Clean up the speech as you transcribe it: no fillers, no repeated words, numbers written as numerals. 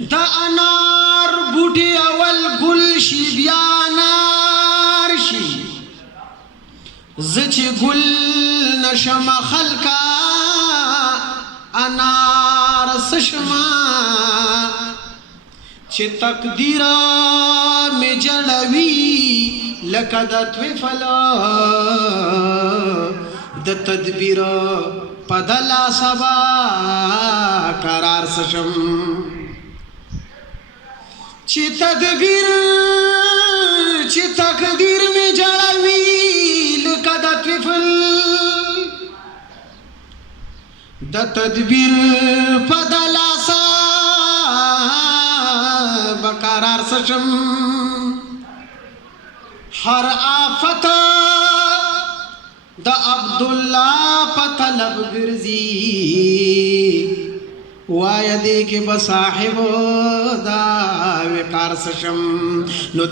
د انار بوټي اول ګل شي بیا انار شي زه چې ګل نشم خلکا انار څه شمه چې تقدیر مې جړوي لکه د طفل د تدبیر په د لاسه به قرار څه شم چې تقدیر مې جړوي لکه د طفل د تدبیر په د لاسه به قرار څه شم هر آفت د عبدالله په طلب ګرځي وایه دې کې به صاحب دا وقار څه شم نو